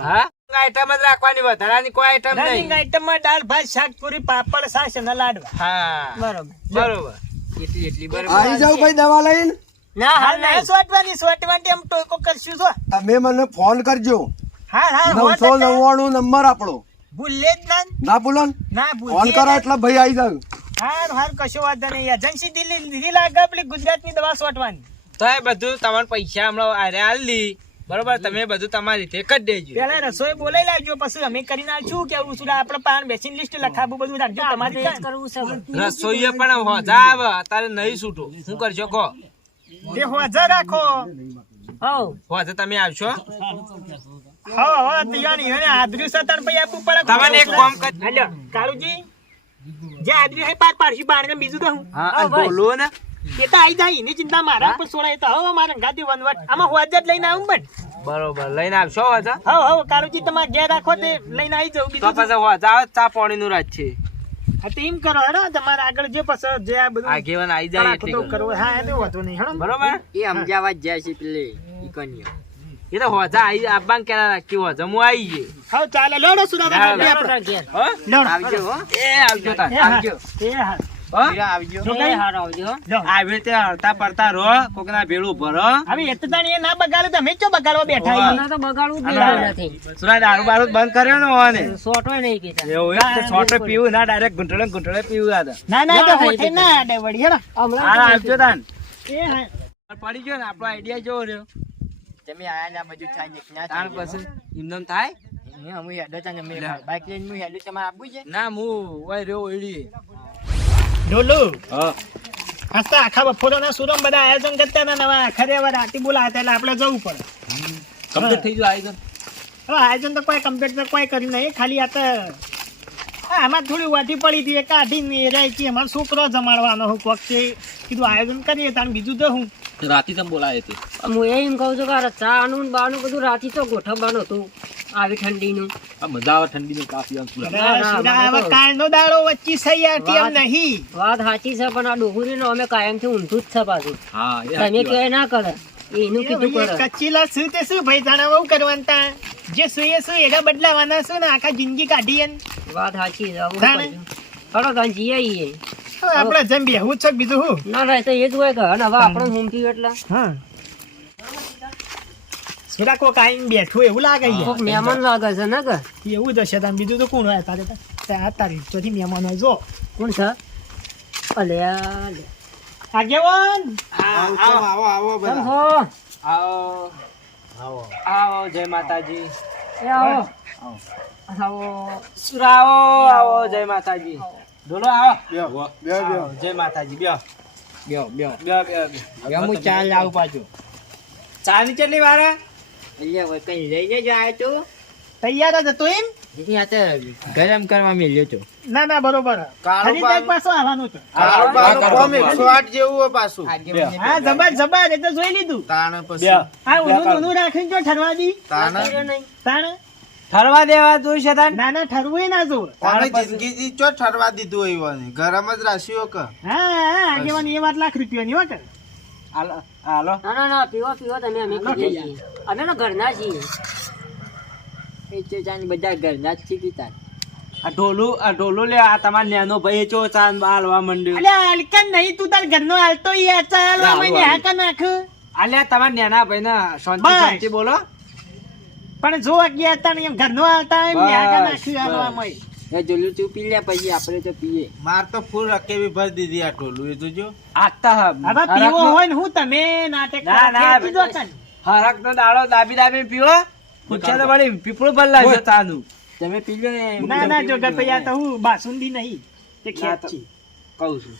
હા આઈટમ જ રાખવાની, વધારાની કોઈ આઈટમ રનિંગ નહીં. આઈટમમાં દાળ ભાત શાક પૂરી પાપડ છાશ અને લાડવા. હા બરોબર. બરોબર. એટલી બરાબર આવી જાવ ભાઈ દવા લઈને. ના હા હાલ ના નહીં સોટવાની એમ ટોકો કરશું છો. તમે મને ફોન કરજો. હા હા હો 999 નંબર આપણો. ભૂલે જ ના. ના ભૂલો ને? ના ફોન ભૂલી કરો એટલે ભાઈ આવી જાવ. હાર હાર કશો વાંધો નહીં. એજન્સી દિલ્હી લીધી લાગે આપણી ગુજરાતની દવા સોટવાની. તો એ બધું તમારે પૈસા હમણાં આરે આલી બરોબર, તમે બધું તમારી રીતે કરી દેજો. પેલા રસોઈ બોલાઈ લાવજો પછી અમે કરીને આલશું કે ઉસુરા આપણે પાન બેસીને લિસ્ટ લખાવું બધું રાખજો તમારે જ કરવું છે બધું. રસોઈએ પણ હોજા આવે અત્યારે નહીં છૂટો. શું કરશો કહો? તે હોજા રાખો. હોવ હોજે તમે આવશો? હો હો તિયાણી અને આદર્યું સતન પૈ આપવું પડે. તમને એક કામ કર. હાલ્યો કાળુજી જે આદર્યું હે પાર પાડશું બાણ બીજું તો હું હા બોલો ને. એ તો આઈ જાય એની ચિંતા મારા ઉપર છોડાય તો હવે મારા ગાદી વનવટ આમાં હોજ જ લઈને આવું પણ. બરોબર લઈને આવશો હોજા? હવ હવ કાળુજી તમારે ઘેર રાખો તે લઈને આવી જાવ તો બીજું પછી હોજા આવે ચા પાણી નું રાજ છે. હા તો એમ કરો હેડો તમારે આગળ જે પછી જે આ બધું આગેવાન આવી જાય કડાકું તો એટલે કરવું હા એ તો વાંધો નહીં હેડો. બરોબર. એ અમદાવાદ જાય છે પેલે ઈકોનીઓ. એ તો હોજા આવી આબાન કેલા રાખ્યું હોજા હું આવી ગઈ. હવ ચાલે લોડો સુરા હા, આપણે આપણા ઘેર હો? લોડો આવજો હો. એ આવજો તાર. એ હા. આવજો. એ હા હો? હીરા આવજો. એ હારો આવજો હો. લો. આવી તે હળતા પડતા રહો કોકના ભેળું ભરો. હવે એ તો તાણી એ ના બગાડે તો અમે ચો બગાડવા બેઠા છીએ. મને તો બગાડવું જ નહીં નથી સુરા દારૂ બારૂ બંધ કર્યો ને હોને. સોટોય નહીં કીધા એવું એમ તે સોટે પીવું ના ડાયરેક્ટ ઘૂંટડે પીવું આ તો. ના ના તો ના, હોઠે એ ના આડે વળી હેડો. હમણાં હાલ આવજો તાન. એ હા પડી ગયો ને આપણો આઈડિયા જોવો રહ્યો. તમે આયા ને આ બધું થાય ને ના તાણ થાય. પછી એમનેમ થાય? હું હેડો તને મેં બાઈક લઈને હું હેડું તમારે આપવું છે. ના હું ઓય રહ્યો એડી. ઢોલુ હા હસતા આખા બપોરના સુરમ બધા આયોજન કરતા હતા નવા આખરે હવે રાતી બોલાતા એટલે આપણે જવું પડે. કમ્પ્લીટ થઈ ગયું આયોજન. હવે આયોજન તો કોઈ કમ્પ્લીટ તો કોઈ કર્યું નહીં ખાલી આ તો હા, આમાં થોડી વાટી પડી હતી એ કાઢીને રહી કે અમારો છોકરો જમાડવાનો હું કોક છે કીધું આયોજન કરીએ તાણ બીજું તો હું રાતી તમે બોલાય તે. હું એમ કહું છું કે ચાનું ને બાનું બધું રાતી તો ગોઠવવાનું હતું આવી ઠંડીનું. આ મજા આવે ઠંડીનું કાફી આમ સુરા. ના, સુરા મને હવે તો- કાલનો દાડો વચ્ચે સહી આટી એમ વાત- નહીં. વાત સાચી છે પણ આ ડોહુરીનો અમે કાયમથી ઊંધું જ છે પાછું. હા એ તમે સાચી વાત. કહે ના કરે એનું કીધું એ કરે. કચ્ચીલા શું તે શું ભાઈ જાણે બહુ કરવાનું તા જે શું એ શું એના બદલાવાના શું ને આખા જિંદગી કાઢી એને. વાત સાચી છે હવે તાણે? શું કરશું? હળો તાણ જઈએ આઈએ. હવે આપણે જેમ બેહવું જ છે બીજું હું ના ના એ તો એ જ હોય કે અને હવે આપણે ઊંઘ્યું એટલે હા સુરા કોક આઈને બેઠું એવું લાગે યાર. કોક મહેમાન લાગે છે ને કે એવું જ હશે તાન બીજું તો કોણ હોય તારે તારી ચોથી મહેમાન હોય જો કોણ છે અલ્યા લે. આગેવાન આવો આવો કેમ બધા છો? આવો આવો આવો જય માતાજી એ આવો. આવો સુરાવો આવો જય માતાજી ડોલો આવો બેહો બેહો જય માતાજી બેહો બ્યો બ્યો બેહો બેહો હવે હું ચા લાવું પાછું. ચા ની કેટલી વાર એટલે હવે કઈ લઈને જ આવ્યો તું? તૈયાર જ હતો એમ? અહીંયા તો ગરમ કરવા મેલ્યો તો. ના ના બરોબર કાળું ખરીદાર પાછો આવવાનું છે. કાળું કાળું કાળું 108 જેવું હોય પાછું હા જબર જબર એ તો જોઈ લીધું. તાણ પછી હા ઊનું રાખીને જો ઠરવા દી તાણ તાણ ઠરવા દેવા તું છે તાણ ના ના ઠરવું ના જો. અમે જિંદગી ચો ઠરવા દીધું એવાને ગરમ જ રાખ્યો કે હા હા આગેવાન એ વાત ₹1,00,000 હો કે હાલો હાલો ના ના ના પીવો પીવો તમે અમે પીએ છીએ. અમે તો ઘરના છીએ. એ છે ચાની બધા ઘરના જ શીખી તાર. આ ઢોલું લે આ તમાર નેનો ભાઈ ચો ચાંદ હાલવા માંડ્યો અલ્યા હાલકા નહીં તું તાર ઘરનો હાલતો યાર ચાલ અમે હાકા નાખ. અલ્યા તમાર નેના ભાઈ ને શાંતિ બસ. શાંતિ બોલો પણ જો અગિયાર તાણ એમ ઘરનો હાલતા એમ બસ, હાકા નાખી બસ. હાલવામાં. એ જોલું તું પી લે પછી આપણે તો પીએ. માર તો ફૂલ રકેબી ભરી દીધી આ ટોલું એ જોજો આગતા હવે પીવો હોય ને હું તમે નાટક ના, કરો, ના, ખેંચી જો કાન. હરક નો દાડો દાબી પીવો પૂછ્યા તો વળી પીપળું ભર લાવજો ચાનું તમે પી લો ને. ના ના જો ગપૈયા તો હું બાસુંદી નહીં તે ના તો- ખેંચી. કહું છું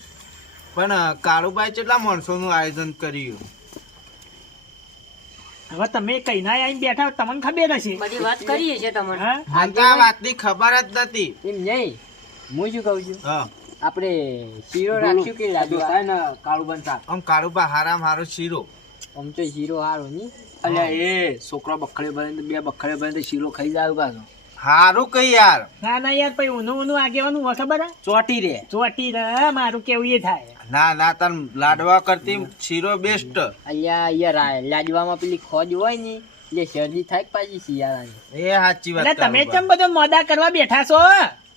પણ કાળુભાઈ કેટલા માણસોનું આયોજન કર્યું હવે તમે કઈ ના આવીને બેઠા તમને ખબર હશે બધી વાત કરીએ છીએ તમને. હા મને તો આ વાતની ખબર જ નથી એમ નહીં હું શું કહું છું હા આપણે શીરો રાખ્યું કે લાડુ? થાય ને કાળું બનતા આમ કાળુભા હારામ હારો શીરો આમ તો શીરો હારો ની. અલ્યા એ છોકરો બખડે ભરે બે બખડે ભરે શીરો ખાઈ જાય પાછો હારું કઈ યાર ના ના યાર પછી ઊનું આગેવાનું હોય ખબર હે? ચોટી રે ચોટી રે મારું કેવું એ થાય. ના ના તન લાડવા કરતી શીરો બેસ્ટ અહીંયા લાડવામાં પેલી ખોજ હોય ને એટલે શરદી થાય કે પાછી શિયાળાની. એ સાચી વાત એટલે તમે કાળુભા. કેમ બધો મોદા કરવા બેઠા છો?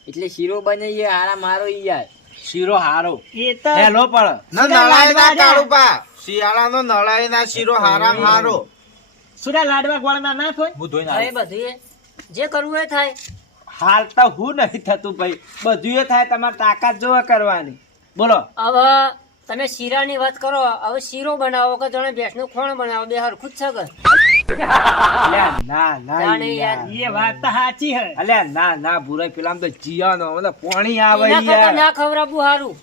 એટલે શીરો બને એ હારા મારો ઈ યાર. શીરો હારો એ તો હેલો પણ ના નળાઈ ના કાળુભા શિયાળાનો નળાઈ ના શીરો હારામ હારો સુરા લાડવા ગોળના ના થાય. હવે બધું એ જે કરવું એ થાય. હાલ તો હું નહીં થતું ભાઈ બધું એ થાય તમારે તાકાત જોવા કરવાની બોલો હવે તમે શીરાની વાત કરો. હવે શીરો બનાવો કે જાણે ભેંસનું ખોણ બનાવો બે હરખું જ છે કે? અલ્યા ના ના જાણે યાર. યાર. એ વાત તો સાચી હે. અલ્યા ના ના ભૂરાઈ પેલા તો જીયાનો મતલબ પોણી આવે એના કરતા યાર ના ખવડાવવું સારું.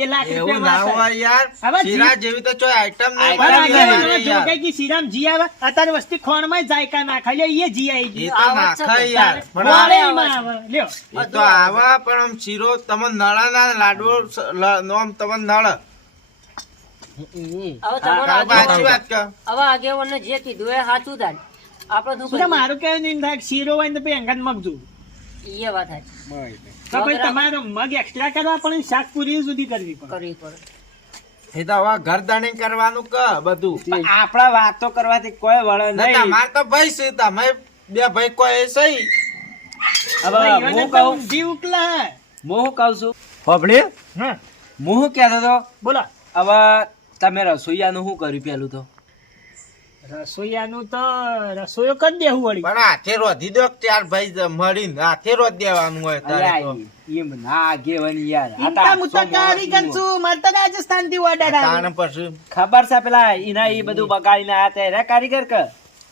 એ લાખ એવું રૂપિયા ના વાત હોય હે. યાર હવે શીરા જેવી તો ચોય આઈટમ નહીં પણ બની આગેવાનો રહી જો યાર. કઈ કે શ્રીરામ જી આવે અત્યારે વસ્તી ખોણમાં જાયકા નાખા લ્યો એ જી આવી એ ગયું. તો નાખાય યાર પણ ગોળે આ- એમાં આવે લ્યો. એ તો આવા પણ આમ શીરો તમે નળાના લાડવો નોમ તમે નળ હવે કાળુભા તમારા સાચી વાત કર હવે આગેવાનને જે કીધું એ સાચું થાય. આપણે શું સુરા કરીએ? મારું કહેવું નહીં થાય શીરો હોય ને તો પછી અંગત મગજું એ વાત થાય. તો પછી તમારે મગ એક્સ્ટ્રા કરવા પણ શાક પૂરી સુધી કરવી પડે. કરવી પડે. એ તો હવે ઘરદાણી કરવાનું કે બધું પણ આપણા વાતો કરવાથી કોઈ વળે ના, નહીં તમાર તો ભાઈ છે તમે બે ભાઈ કોઈ સહી હવે ભાઈ, હું એને તો કહું ઊંધી ઉકલા હે. હું કહું છું હોભળ્યું? હા હું શું કહેતો હતો બોલો હવે તમે રસોઈયાનું શું કર્યું પેલું તો રસોઈયાનું તો રસોઈયો કરી દેવું વળી. પણ હાથે રોધી દો ચાર ભાઈ મળીને હાથે રોજ દેવાનું હોય તારે તો. અલ્યા, એમ ના આગેવાની યાર આ તો ઇન્ટા હું તો 800 કારીગર માણસનું. છું મારે તો રાજસ્થાનથી order આવ્યો. તાણે પછી ખબર છે પેલા એના એ બધું બગાડીને આયા તા એરા કારીગર કે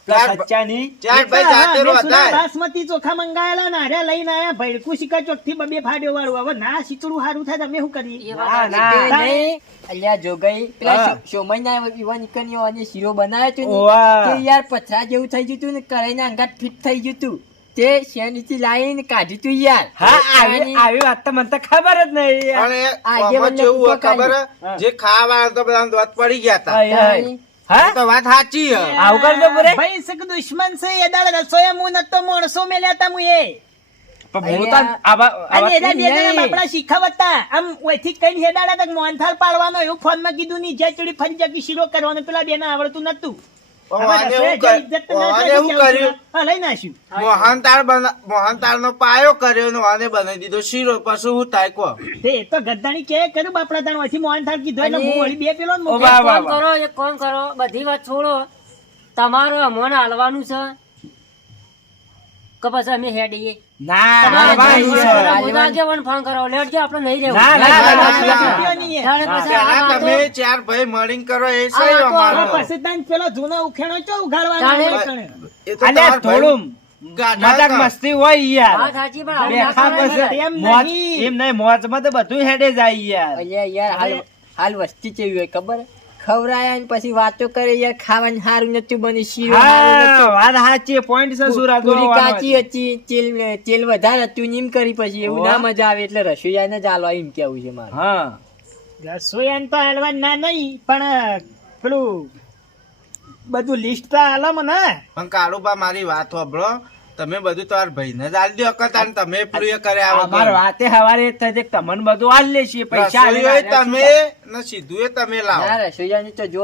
પેલા ચાર- સચ્ચાની ચાર ભાઈ હા, જાતે મેં સુના રોધાય બાસમતી ચોખા મંગાયેલા ને હારે લઈને આયા ભડકું શીખા ચોકથી બબે ફાડ્યો વાળું હવે ના શીતળું સારું થાય તમે શું કરીએ એ ના, વાત ના. સાચી. તે નહીં, અલ્યા જોગઈ પેલા હા. સોમયના એવા નીકળ્યો અને શીરો બનાવ્યો હતો ને, ઓવા. તે યાર પથરા જેવું થઈ ગયું તું ને કરાઈને અંગાત ફિટ થઈ ગયું તું. તે શેનીથી લાવીને કાઢ્યું તું યાર. હા આવી વાત તો મને તો ખબર જ નહીં યાર. પણ એ આગે આમાં બંને કેવું હોય ટૂંકો ખબર હે? હા. જે ખાવા તો બધા દોત પડી ગયા હતા હાય, હાય. હા એ તો વાત સાચી હે આવું કરતો પૂરે ભાઈ સક દુશ્મન છે એ દાડ રસોયા હું નતો માણસો મેલ્યા તા હું એ પણ હું તો અને એના બે જણા નહીં. બાપડા શીખાવતા આમ ઓયથી કઈ હેડાડા તક મોહનથાળ પાડવાનો એવું ફોન માં કીધું ની જે ચડી ફરી જકી શીરો કરવાનો પેલા બેને આવડતું નતું હવે આને રસોઈયા એવું જે ઇજ્જત ના આને થાય એવું કેવું કર્યું હા, લઈ નાખ્યું મોહનતાળ નો પાયો કર્યો ને આને બનાવી દીધો શીરો પછી શું થાય કો તે એ તો ગદ્દાણી કે કર્યું બાપડા તાણ ઓયથી મોહનથાળ કીધું એટલે અને- હું વળી બે પેલો ને ઓ મૂક્યો. વાહ, એક વાહ, કામ કરો એક કામ કરો બધી વાત છોડો. તમારો અમોને હાલવાનું છે કે પછી અમે હેડીએ ના તમારે આવવાનું જવું છે. હોય તો મોટા આગેવાન ફોન કરો લેટજો આપણે નહીં રહેવું ના, ના, ના, ના, ના. રૂપિયો નહીં તારે પછી આ પેલા વાતો- તમે ચાર ભાઈ મળીને કરો એ આ સહી વાતો અમારો. હવે પછી તાન પેલો જૂનો ઉખેડો ચો ઉઘાડવાનો તાણે- હોય કણે. એ તો અલ્યા તમારા ભાઈ થોડું ગાઢા મજાક હતા. મસ્તી હોય યાર વાત સાચી પણ આવું ના બેઠા કરાય પછી ને. એમ મોજ- નહીં. એમ નહીં મોજમાં તો બધું હેડે જાય યાર અહીંયા યાર હાલ વસ્તી કેવી હોય ખબર ખવરાયા ને પછી વાતો કરે યાર ખાવાનું સારું નતું બની શીરો સારું હા નતું. વાત સાચી પોઈન્ટ છે સુરા પૂરી કાચી હતી તેલ વધારે હતું ને એમ કરી પછી એવું ના મજા આવે એટલે રસોઈયાને જ હાલવા એમ કેવું છે મારે. હા રસોઈયાને તો હાલવા ના નહીં પણ પેલું બધું લિસ્ટ તો હાલો મને. પણ કાળુબા મારી વાત સાંભળો તમે બધું તમારા ભાઈને જ આલી દો કતા ને તમે પેલું એ કર્યા વગર. અમાર વાતે હવારે જ થાય છે કે તમને બધું આલ લે છીએ પૈસા રસોઈ હોય આલીને તમે ને સીધું એ તમે લાવો. ના રસોઈયાની તો જો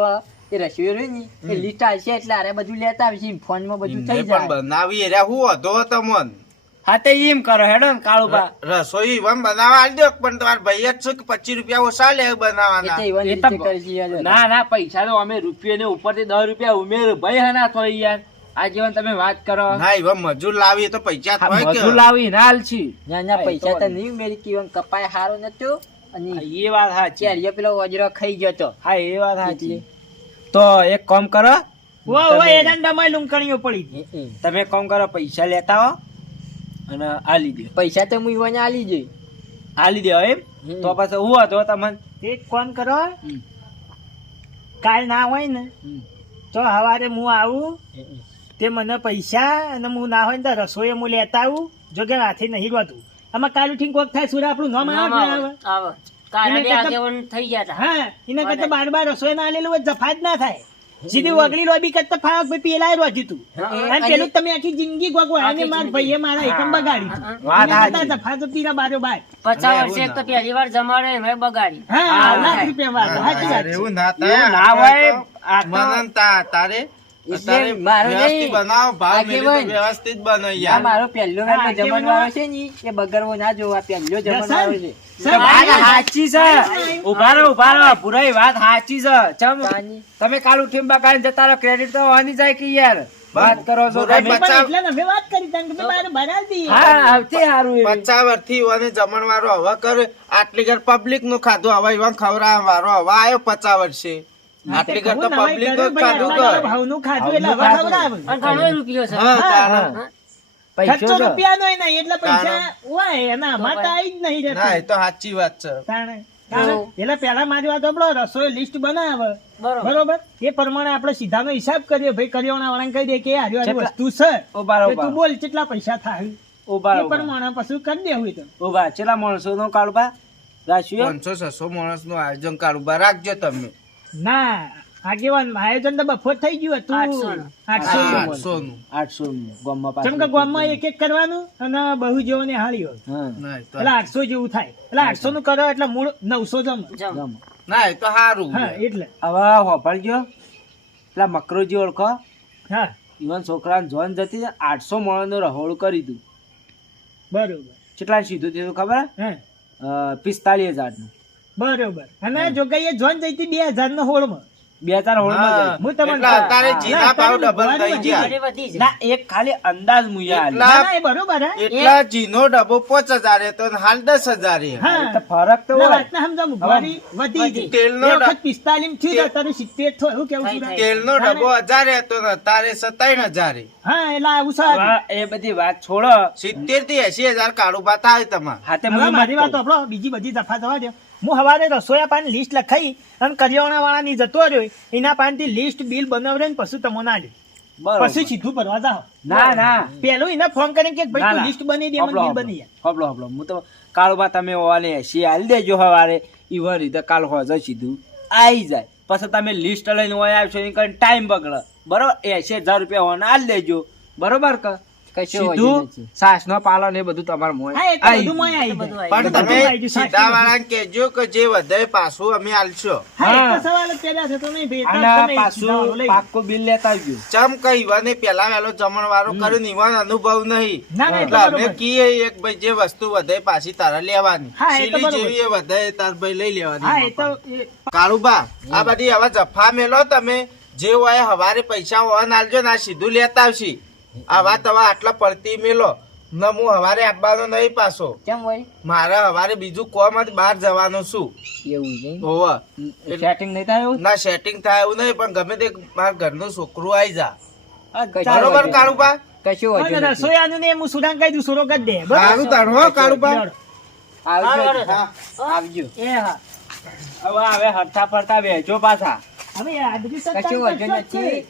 એ રસોઈ રહ્યું ને એ લિસ્ટ આવશે એટલે આરે બધું લેતા આવશે ફોનમાં બધું એમને થઈ પણ જાય. બનાવી એર્યા હું હતો તમોન હા તે એમ કરો હેડો ને કાળુબા રસોઈ એમ બનાવવા આલી દો પણ તમારા ભાઈ જ છે કે 25 રૂપિયા ઓછા લે એ તો બનાવવાના. એવાની એ તો રીતે કરશે યાર. ના ના પૈસા તો અમે રૂપિયા ને ઉપરથી 10 રૂપિયા ઉમેર ભાઈ હના થોય યાર આ જીવન તમે વાત કરો ના એવા મજૂર લાવી તો પૈસા હા, થાય કે મજૂર લાવી ના આલછી ના ના પૈસા તો નહીં મેરી કીવન કપાય હારો નતો અને એ વાત સાચી ચેરિયો પેલો વજરો ખાઈ ગયો તો હા એ વાત સાચી તો એક કામ કરો ઓ એના ડમાય લુંકણીઓ પડી હતી. તમે એક કામ કરો પૈસા લેતા હો અને આલી દો પૈસા તો હું ઈવાને આલી જઈ. આલી દો એમ હમ. તો પછી હું હતો તમને એક કોણ કરો હમ. કાલ ના હોય ને હમ. તો સવારે હું આવું તે મને પૈસા અને હું ના હોય ને તો રસોઈ હું લેતા આવું જો કે હાથે નહીં રોતું આમાં કાલ ઉઠીને કોક થાય સુરા આપણું નામ આવે કે ના આવે? આવે. કાલે એને બે કરતા- આગેવાન થઈ ગયા હતા. હા એના કરતા બાર બાર રસોઈ ના આલેલું હોય જફા જ ના થાય સીધી વગડી લોબી કરતા ફાવક ભાઈ પેલા રોજી તું અને પેલું તમે આખી જિંદગી ગોગો એને આખી માર જિંદગી. ભાઈએ મારા એકમ બગાડી તું. વાત એના કરતા સાચી. જફા તો તીરા બારો બાર 50 વર્ષે એક તો પહેલી વાર જમાડે એમાં બગાડી. હા લાખ રૂપિયા વાત સાચી વાત અરે છે. એવું ના એવું ના થાય હોય. આ તો- મનન તારે એટલે તારે મારો વ્યવસ્થિત નહીં. બનાવો ભાવ મેલી તો આગેવાન. વ્યવસ્થિત બનો આ યાર મારો પહેલો હા, વારનો કેમ જમણવારો છે ને એ બગડવો ના જોવા પહેલો જમણવારો છે. સર, વાત સાચી છે ઉભા રહો પુરાઈ વાત સાચી છે ચમ તાની. તમે કાલ ઉઠીને બગાડીને જતા રહો ક્રેડિટ તો હોવાની જાય કે યાર વાત કરો છો બરાબર. તમે પણ એટલે ને અમે વાત કરી તને કે ભાઈ બાર બનાવી દઈએ. હા આવતી સારું એવી. 50 વર્ષથી ઈવોને જમણવારો હવે કરે આટલી ઘર પબ્લિક નું ખાધું હવે ઈવોને ખવડાવવાનો વારો હવે આયો 50 વર્ષે આટલી ઘર તો કહું ને, પબ્લિક હવે નું ભાઈ ખાધું આટલા કર ભાવનું ખાધું એટલે હવે ભાવનું ખવડાવે. અને ઘણો રૂપિયો છે. હા તારે. હા. પૈસો ખર્ચો છે. રૂપિયાનોય નહીં એટલે પૈસા હોય એના આમાં તો આવી જ નહીં ના રહેતું. એ તો સાચી વાત છે તાણે. એટલે પેલા મારી વાત સાંભળો, રસોઈ લિસ્ટ બનાવે બરોબર. બરોબર એ પ્રમાણે આપણે સીધાનો હિસાબ કરીએ ભાઈ કરિયાણા વાળાને કહી દે કે આ રહ્યું આ કેટલા? વસ્તુ છે ઉભા રહો, તો તું બોલ કેટલા પૈસા થાય ઉભા એ રહો, ઉભા પ્રમાણે પછી કરી દેવું તો રહો. ઉભા ચેલા માણસો નો કાળબા રાશિયો 500-600 માણસ નું આયોજન કારોબાર રાખજો તમે ના આગેવાન આયોજન તો બફોર થઈ ગયું હતું 800 800 નું. 800 નું 800 નું ગામમાં પાછું. જેમ કે ગામમાં એક એક કરવાનું અને બહુ જેવો ને હાળીઓ હા ના એ તો એટલે 800 જેવું થાય એટલે 800 નું કરો એટલે મૂળ 900 જમ જમ. ગામ. ના એ તો સારું હા એટલે હવે હોભળજો પેલા મકરોજી ઓળખો હા ઈવન છોકરાને જોન જતી 800 માણસનું રહોળું કરી દીધું બરોબર કેટલા સીધું થયું ખબર હા 45,000 નું બરોબર અને જો કઈ જોન જઈતી 2000 નો હોળમાં 2000 હોળમાં હા. જાય. હું તમને એટલે અત્યારે હા. જીના ભાવ ડબલ થઈ ગયા ઘણી બધી છે. ના એક ખાલી અંદાજ મુયા આલી. એટલા- ના, ના, એ બરોબર હે એટલા જીનો ડબ્બો 5000 હતો ને હાલ 10000 છે. હા તો ફરક તો ના, હોય વાતને સમજો, મોંઘવારી વધી ગઈ. તેલનો એ વખત 45 થયું તો અત્યારે 70 થયું. એવું કેવું થાય, છું? થાય. તેલનો ડબ્બો 1000 હતો ને અત્યારે 57000 છે. હા એટલે આવું સારું. હવે એ બધી વાત છોડો 70 થી 80000 કાળુબા થાય તમારે. હાથે હવે મુઈ મારી મત વાત કહું. સાંભળો, બીજી બધી દફા જવા દો. હું હવારે રસોયા પાન લિસ્ટ લખાઈ અને કરિયાણા વાળાની જતો રહ્યો એના પાનથી લિસ્ટ બિલ બનાવડે ને પછી તમને આલે બરોબર. પછી સીધું ભરવા જાઓ. ના ના પેલું એને ફોન કરીને કે ભાઈ ના, તું ના. લિસ્ટ બની દે મને હબળો, બિલ હબળો. બની જાય. હબળો, હબળો. હું તો કાળુબા તમે ઓવાને 80 આલી દેજો હવારે ઈવન રીતે કાલ હોજે સીધું આવી જાય પછી તમે લિસ્ટ લઈને ઓય આવશો એ કઈ ટાઈમ બગડે બરોબર 80,000 રૂપિયા હોવાને આલી દેજો બરોબર કે કશો વાંધો સીધું નથી. સાસનો પાલો ને એ બધું તમારું મોય હા એ તો બધું મોંએ આવી બધું જાય. પણ બધું તમે આવી જાય. સીધા વાળાને કહેજો કે જે વધારે પાછું અમે આલશો. હા, એ તો હા. સવાલ જ પેદા થતો નહીં ભાઈ. અને તમે સીધા પાછું લઈ. પાક્કું બિલ લેતા આવજો ચમ કઈ ઈવાને પેલા વહેલો જમણવારો કર્યો ને ઈવાન અનુભવ નહીં. ના, ના, એ તો એટલે અમે બરોબર. કહીએ એક ભાઈ જે વસ્તુ વધારે પાછી તારે લેવાની. હા, એ તો શીલી બરોબર. જેવી એ વધારે તાર ભાઈ લઈ હા એ તો લેવાની. એ- કાળુબા આ બધી હવે જફા મેલો તમે જે હોય હવારે પૈસા હોવા આલજો ને આ સીધું લેતા આવશી. આ વાત હવે આટલા પડતી મેલો ના હું હવારે આપવાનો નહીં પાછો કેમ હોય મારે હવારે બીજું કોમ જ બહાર જવાનું છું એવું છે હોવે સેટિંગ નહીં થાય એવું ના સેટિંગ થાય એવું નહીં પણ ગમે તે મારા ઘરનું છોકરું આવી જા ચાલો બરોબર વાંધો કાળુબા કશું હા, વાંધો ને નથી. રસોઈયાનું ને હું સુદાન કહી દઉં સુરો કરી દે બરાબર? સારું તાણ હો કાળુબા આવજો હા. આવજો એ હા હવે હરતા ફરતા બેજો પાછા હવે આ બધી સત્તા કશું વાંધો કશું જ નથી છે.